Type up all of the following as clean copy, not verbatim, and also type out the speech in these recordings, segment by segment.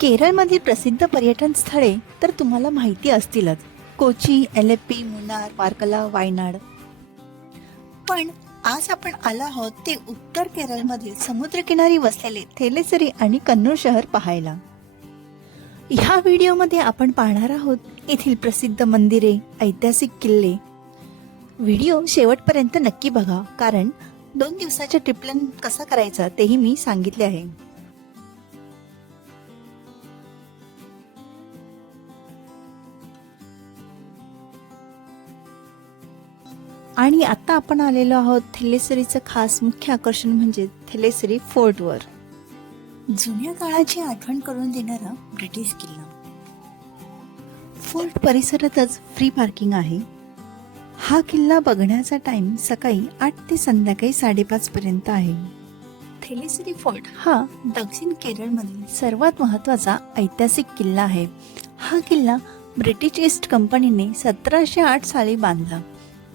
केरळमधील प्रसिद्ध पर्यटन स्थळे तर तुम्हाला माहिती असतीलच. कोची, एलेप्पी, मुन्नार, वार्कला, वायनाड. पण आज आपण आलो आहोत ते उत्तर केरळमधील समुद्रकिनारी वसलेले थेलेसरी आणि कन्नूर शहर पाहायला. ह्या व्हिडिओमध्ये आपण पाहणार आहोत येथील प्रसिद्ध मंदिरे, ऐतिहासिक किल्ले. व्हिडिओ शेवटपर्यंत नक्की बघा, कारण 2 दिवसाच्या ट्रिप प्लॅन कसा करायचा तेही मी सांगितले आहे. आणि आता आपण आलेलो आहोत थेलेसरीचं खास मुख्य आकर्षण म्हणजे थेलेसरी फोर्टवर. जुन्या काळाची आठवण करून देणारा ब्रिटिश किल्ला. फोर्ट परिसरातच फ्री पार्किंग आहे. हा किल्ला बघण्याचा टाइम सकाळी 8 ते संध्याकाळी 5:30 पर्यंत आहे. थेलेसरी फोर्ट हा दक्षिण केरळमधील सर्वात महत्त्वाचा ऐतिहासिक किल्ला आहे. हा किल्ला ब्रिटिश ईस्ट कंपनीने 1708 साली बांधला.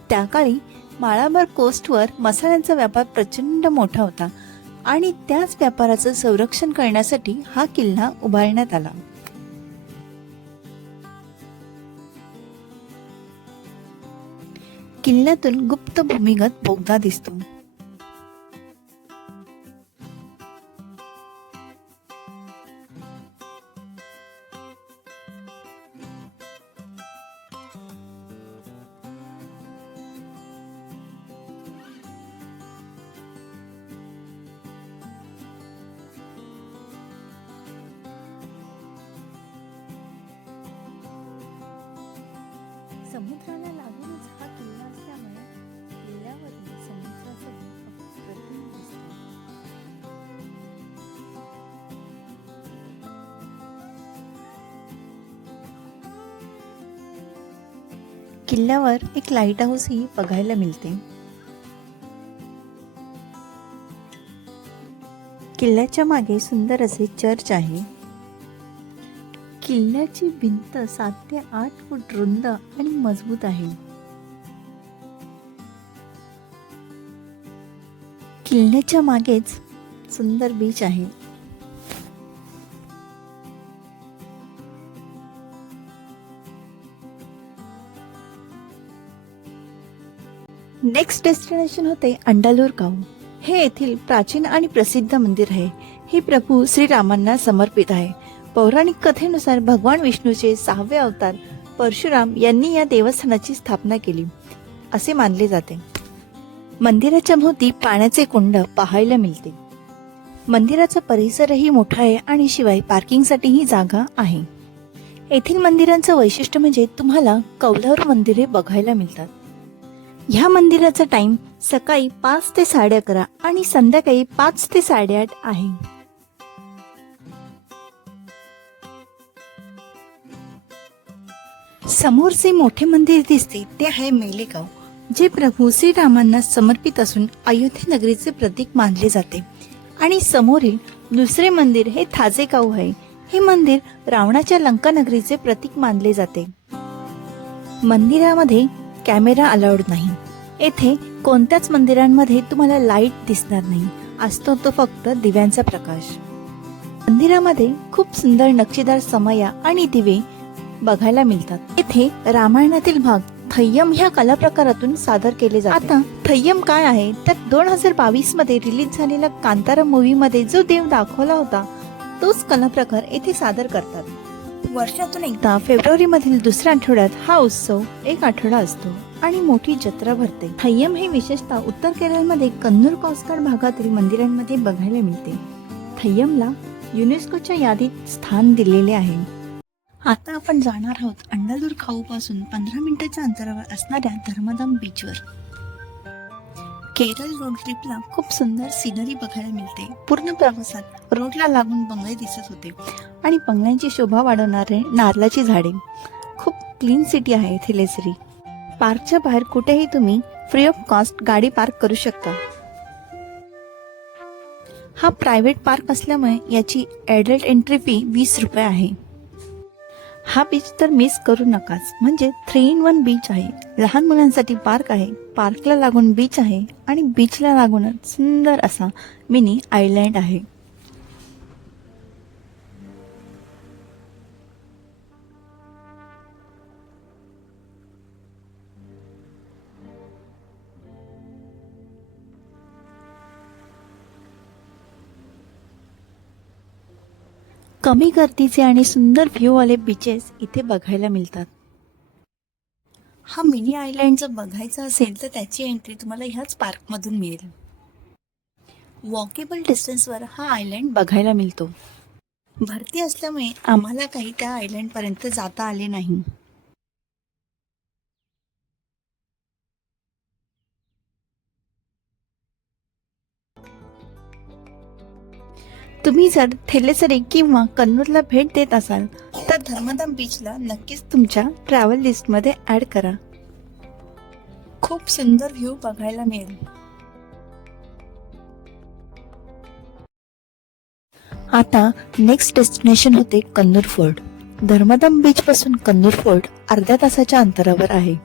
त्या काळी माळाबार कोस्टवर मसाल्यांचा व्यापार प्रचंड मोठा होता आणि त्याच व्यापाराचं संरक्षण करण्यासाठी हा किल्ला उभारण्यात आला. किल्ल्यातून गुप्त भूमिगत बोगदा दिसतो. समुद्राला लागूनच हा किल्ला असल्यामुळे किल्ल्यावरून समुद्राचं अप्रतिम दिसतं. किल्ल्यावर एक लाईट हाऊस ही बघायला मिळते. किल्ल्याच्या मागे सुंदर असे चर्च आहे. किल्ल्याची भिंत 7 ते 8 फूट रुंद आणि मजबूत आहे. किल्ल्याच्या मागेच सुंदर बीच आहे. नेक्स्ट डेस्टिनेशन होते अंडालूर गाव. हे येथील प्राचीन आणि प्रसिद्ध मंदिर आहे. हे प्रभू श्रीरामांना समर्पित आहे. पौराणिक कथेनुसार भगवान विष्णूचे 6वे अवतार परशुराम यांनी या देवस्थानाची स्थापना केली असे मानले जाते. मंदिराच्या भोवती पाण्याचे कुंड पाहायला मिळते. मंदिराचा परिसरही मोठा आहे आणि शिवाय पार्किंगसाठीही जागा आहे. येथील मंदिरांचं वैशिष्ट्य म्हणजे तुम्हाला कौलारू मंदिरे बघायला मिळतात. ह्या मंदिराचा टाइम सकाळी 5 ते 11:30 आणि संध्याकाळी 5 ते 8:30 आहे. समोर जे मोठे मंदिर दिसते ते आहे मेलेगाव, जे प्रभू श्रीरामांना समर्पित असून अयोध्या नगरीचे प्रतीक मानले जाते. आणि समोरील दुसरे मंदिर हे थाजेगाव आहे. हे मंदिर रावणाच्या लंका नगरीचे प्रतीक मानले जाते. मंदिरामध्ये कॅमेरा अलाउड नाही. येथे कोणत्याच मंदिरांमध्ये तुम्हाला लाईट दिसणार नाही. असतो तो फक्त दिव्यांचा प्रकाश. मंदिरामध्ये खूप सुंदर नक्षीदार समया आणि दिवे बघायला मिळतात. येथे रामायणातील भाग थय्यम ह्या कला प्रकारातून सादर केले जातात. आता थय्यम काय आहे तर 2022 मध्ये रिलीज झालेल्या कांतारा मूवी मध्ये जो देव दाखवला होता तोच कला प्रकार येथे सादर करतात. वर्षातून एकदा फेब्रुवारी मधील दुसऱ्या आठवड्यात हा उत्सव 1 आठवडा असतो आणि मोठी जत्रा भरते. थय्यम हे विशेषतः उत्तर केरळमध्ये कन्नूर कोस्टगार्ड भागातील मंदिरांमध्ये बघायला मिळते. थय्यमला युनेस्कोच्या यादीत स्थान दिलेले आहे. आता आपण जाणार आहोत अंडालूर खाऊ पासून 15 मिनिटाच्या अंतरावर असणाऱ्या धर्मदम बीचवर. केरळ रोड ट्रिपला खूप सुंदर सिनरी बघायला मिळते. पूर्ण प्रवासात रोडला लागून बंगले दिसत होते आणि बंगल्यांची शोभा वाढवणारे नारळाची झाडे. खूप क्लीन सिटी आहे थेलेसरी. पार्कच्या बाहेर कुठेही तुम्ही फ्री ऑफ कॉस्ट गाडी पार्क करू शकता. हा प्रायव्हेट पार्क असल्यामुळे याची ॲडल्ट एंट्री फी 20 रुपये आहे. हा बीच तर मिस करू नकाच. म्हणजे 3-in-1 बीच आहे. लहान मुलांसाठी पार्क आहे, पार्कला लागून बीच आहे आणि बीचला लागूनच सुंदर असा मिनी आयलँड आहे. कमी गर्दीचे आणि सुंदर व्ह्यू वाले बीचेस इथे बघायला मिळतात. हा मिनी आयलँड जर बघायचा असेल तर त्याची एंट्री तुम्हाला ह्याच पार्कमधून मिळेल. वॉकेबल डिस्टन्सवर हा आयलँड बघायला मिळतो. भरती असल्यामुळे आम्हाला काही त्या आयलँडपर्यंत जाता आले नाही. तुम्ही जर थेलेसरी किंवा कन्नूरला भेट देत असाल तर धर्मदम बीचला नक्कीच तुमच्या ट्रॅव्हल लिस्टमध्ये ॲड करा. खूप सुंदर व्ह्यू बघायला मिळेल. आता नेक्स्ट डेस्टिनेशन होते कन्नूर फोर्ट. धर्मदम बीच पासून कन्नूर फोर्ट अर्ध्या तासाच्या अंतरावर आहे.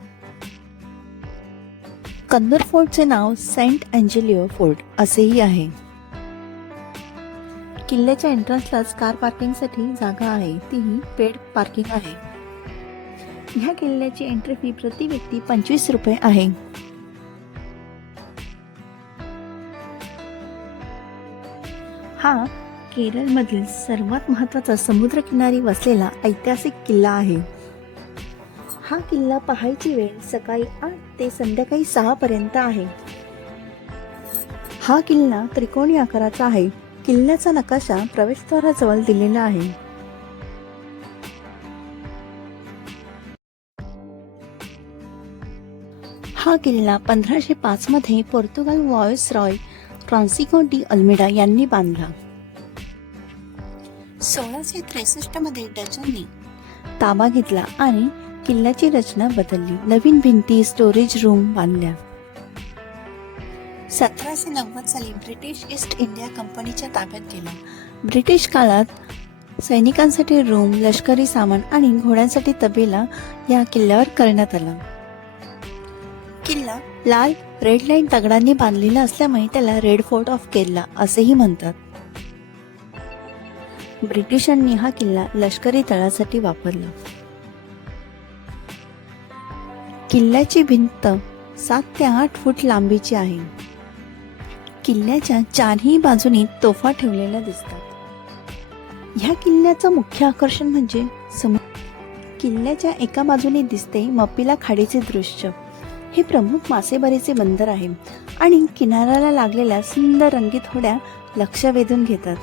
कन्नूर फोर्टचे नाव सेंट अँजेलिओ फोर्ट असेही आहे. किल्ल्याच्या एंट्रन्सलाच कार पार्किंगसाठी जागा आहे, तीही पेड पार्किंग आहे. ह्या किल्ल्याची एंट्री फी प्रति व्यक्ती 25 रुपये आहे. हा केरळमधील सर्वात महत्त्वाचा समुद्रकिनारी वसलेला ऐतिहासिक किल्ला आहे. हा किल्ला पहायची वेळ सकाळी 8 ते संध्याकाळी 6 पर्यंत आहे. हा किल्ला त्रिकोणी आकाराचा आहे. किल्ल्याचा नकाशा प्रवेशद्वाराजवळ दिलेला आहे. हा किल्ला 1505 मध्ये Portugal viceroy Francisco de Almeida यांनी बांधला. 1663 मध्ये डचांनी ताबा घेतला आणि किल्ल्याची रचना बदलली. नवीन भिंती, स्टोरेज रूम बांधल्या. 1790 साली ब्रिटिश ईस्ट इंडिया कंपनीच्या ताब्यात गेला. ब्रिटिश काळात सैनिकांसाठी रूम, लष्करी सामान आणि घोड्यांसाठी तबेला या किल्ल्यावर करण्यात आला. किल्ला लाल रेड लाईन दगडांनी बांधलेला असल्यामुळे त्याला रेड फोर्ट ऑफ केरला असेही म्हणतात. ब्रिटिशांनी हा किल्ला लष्करी तळासाठी वापरला. किल्ल्याची भिंत 7 ते 8 फूट लांबीची आहे. किल्ल्याच्या चारही बाजूनी तोफा ठेवलेल्या दिसतात. ह्या किल्ल्याचं मुख्य आकर्षण म्हणजे किल्ल्याच्या एका बाजूने दिसते मपिला खाडीचे दृश्य. हे प्रमुख मासेमारीचे बंदर आहे आणि किनाऱ्याला लागलेल्या सुंदर रंगीत होड्या लक्ष वेधून घेतात.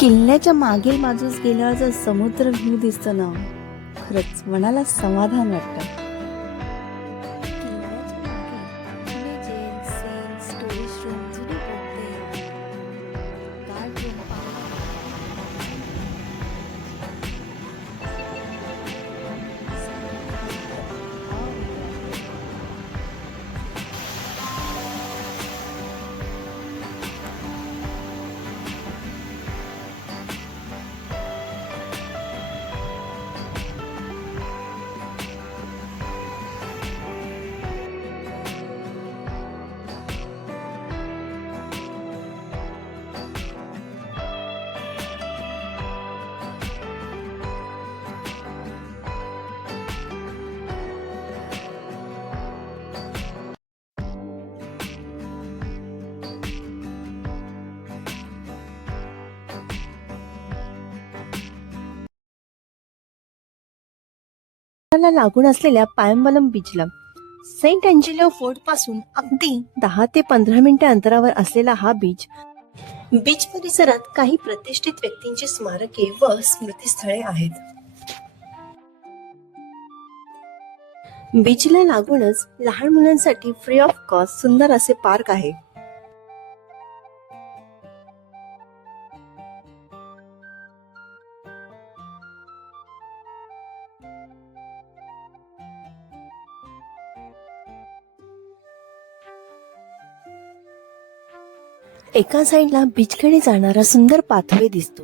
किल्ल्याच्या मागील बाजूस गेल्यावर जर समुद्र व्ह्यू दिसतो ना, खरंच मनाला समाधान वाटतं. ला लागून असलेल्या पायंबलम बीचला सेंट अँजेलिओ फोर्ट पासून अगदी 10 ते 15 मिनिटे अंतरावर असलेला हा बीच परिसरात काही प्रतिष्ठित व्यक्तींची स्मारके व स्मृतीस्थळे आहेत. बीचला लागूनच लहान मुलांसाठी फ्री ऑफ कॉस्ट सुंदर असे पार्क आहे. एका साईडला बीचकडे जाणारा सुंदर पाथवे दिसतो.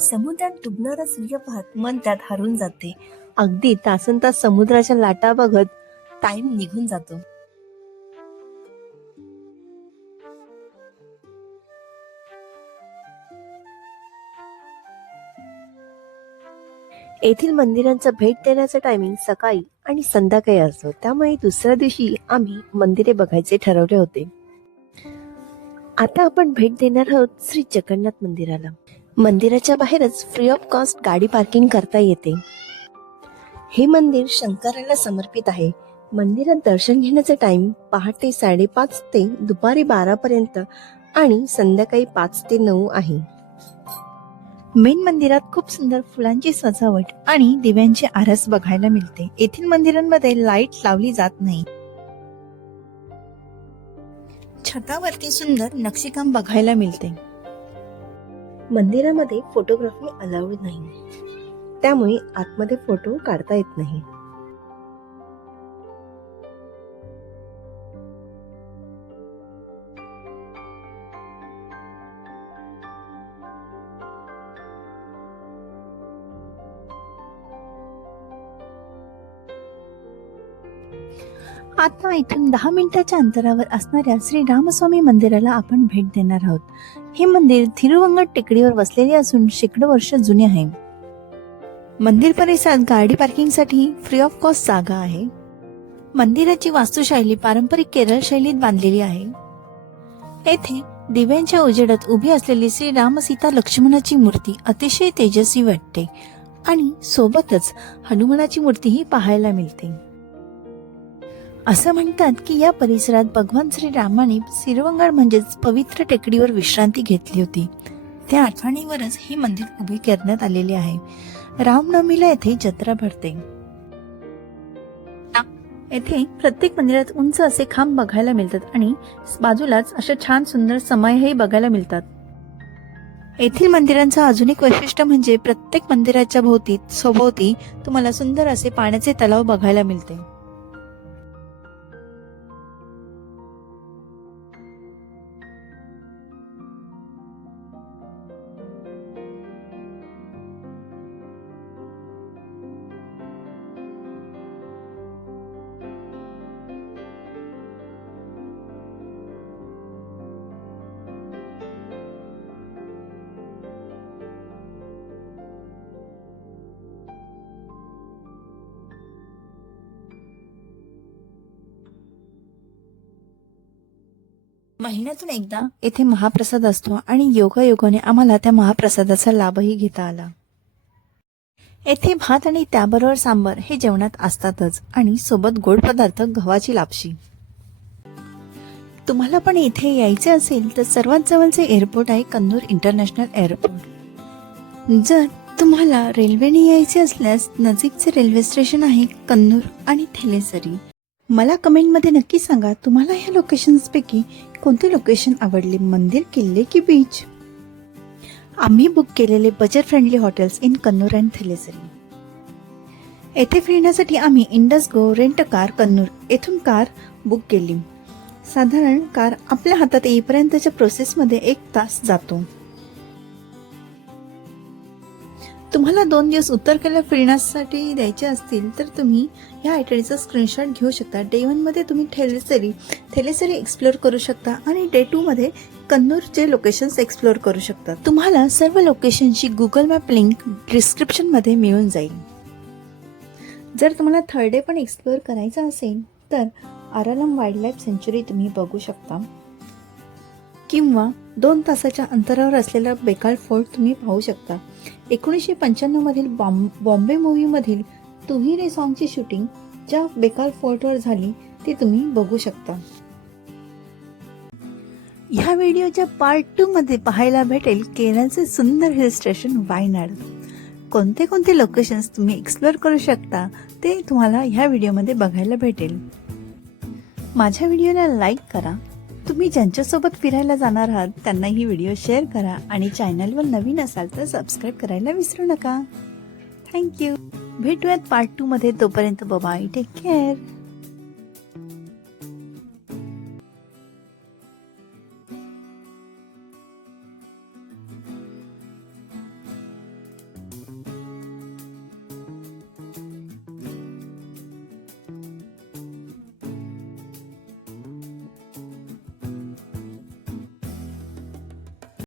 समुद्रात डुबणारा सूर्य पाहत मन त्यात हरून जाते. अगदी तासनतास समुद्राच्या लाटा बघत टाइम निघून जातो. येथील मंदिरांचा भेट देण्याचा टायमिंग सकाळी आणि संध्याकाळी असतो, त्यामुळे दुसऱ्या दिवशी आम्ही मंदिरे बघायचे ठरवले होते. आता आपण भेट देणार आहोत श्री जगन्नाथ मंदिराला. मंदिराच्या बाहेरच फ्री ऑफ कॉस्ट गाडी पार्किंग करता येते. हे मंदिर शंकराला समर्पित आहे. मंदिरात दर्शन घेण्याचा टाइम पहाटे 5:30 ते दुपारी 12 पर्यंत आणि संध्याकाळी 5 ते 9 आहे. मेन मंदिरात खूप सुंदर फुलांची सजावट आणि दिव्यांची आरस बघायला मिळते. येथील मंदिरांमध्ये लाईट लावली जात नाही. छतावरती सुंदर नक्षीकाम बघायला मिळते. मंदिरामध्ये फोटोग्राफी अलाउड नाही, त्यामुळे आतमध्ये फोटो काढता येत नाही. आता इथून 10 मिनिटाच्या अंतरावर असणाऱ्या श्री रामस्वामी मंदिराला आपण भेट देणार आहोत. हे मंदिर थिरुवंगड टेकडीवर वसलेले असून शेकडो वर्ष जुने आहे. मंदिर परिसरात गाडी पार्किंगसाठी फ्री ऑफ कॉस्ट जागा आहे. मंदिराची वास्तुशैली पारंपरिक केरळ शैलीत बांधलेली आहे. येथे दिव्यांच्या उजेडात उभी असलेली श्री राम सीता लक्ष्मणाची मूर्ती अतिशय तेजस्वी वाटते आणि सोबतच हनुमानाची मूर्तीही पाहायला मिळते. असं म्हणतात की या परिसरात भगवान श्रीरामाने सिरवंगड म्हणजेच पवित्र टेकडीवर विश्रांती घेतली होती. त्या आठवणीवरच हे मंदिर उभे करण्यात आलेले आहे. रामनवमीला येथे जत्रा भरते. येथे प्रत्येक मंदिरात उंच असे खांब बघायला मिळतात आणि बाजूलाच अशा छान सुंदर समायही बघायला मिळतात. येथील मंदिरांचं अजून एक वैशिष्ट्य म्हणजे प्रत्येक मंदिराच्या सभोवती तुम्हाला सुंदर असे पाण्याचे तलाव बघायला मिळते. महिन्यातून एकदा येथे महाप्रसाद असतो आणि योगायोगाने आम्हाला त्या महाप्रसादाचा लाभही घेता आला. येथे भात आणि त्याबरोबर सांबर हे जेवणात असतातच आणि सोबत गोड पदार्थ गव्हाची लापशी. तुम्हाला पण इथे यायचे असेल तर सर्वात जवळचे एअरपोर्ट आहे कन्नूर इंटरनॅशनल एअरपोर्ट. जर तुम्हाला रेल्वेने यायचे असल्यास नजीकचे रेल्वे स्टेशन आहे कन्नूर आणि थेलेसरी. मला कमेंटमध्ये नक्की सांगा तुम्हाला ह्या लोकेशन्स पैकी कोणते लोकेशन आवडले, मंदिर, किल्ले की बीच. आम्ही बुक केलेले budget friendly hotels in Kannur and Thalassery. येथे फिरण्यासाठी आम्ही Indus go rent car Kannur येथून कार बुक केली. साधारण कार आपल्या हातात येईपर्यंतच्या प्रोसेसमध्ये 1 तास जातो. तुम्हाला 2 दिवस उत्तरेला फिरण्यासाठी द्यायचे असतील तर तुम्ही या आयटरीचा स्क्रीनशॉट घेऊ शकता. डे 1 मध्ये तुम्ही थेलेसरी एक्सप्लोर करू शकता आणि डे 2 मध्ये कन्नूरचे लोकेशन्स एक्सप्लोर करू शकता. तुम्हाला सर्व लोकेशनची गुगल मॅप लिंक डिस्क्रिप्शन मध्ये मिळून जाईल. जर तुम्हाला 3rd डे पण एक्सप्लोर करायचा असेल तर आरालम वाईल्ड लाईफ सेंच्युरी तुम्ही बघू शकता किंवा 2 तासाच्या अंतरावर असलेला बेकाल फोर्ट तुम्ही पाहू शकता. 1995 मधील बॉम्बे मूव्ही मधील तू ही रे सॉन्गची शूटिंग ज्या बेकाल फोर्टवर झाली ती तुम्ही बघू शकता. ह्या व्हिडिओच्या पार्ट 2 मध्ये पाहायला भेटेल केरळचे सुंदर हिल स्टेशन वायनाड. कोणते कोणते लोकेशन्स तुम्ही एक्सप्लोर करू शकता ते तुम्हाला ह्या व्हिडिओमध्ये बघायला भेटेल. माझ्या व्हिडिओला लाईक करा. तुम्ही ज्यांच्यासोबत फिरायला जाणार आहात त्यांना ही व्हिडिओ शेअर करा आणि चॅनलवर नवीन असाल तर सबस्क्राईब करायला विसरू नका. थँक्यू. भेटूयात पार्ट 2 मध्ये. तोपर्यंत बाय, टेक केअर.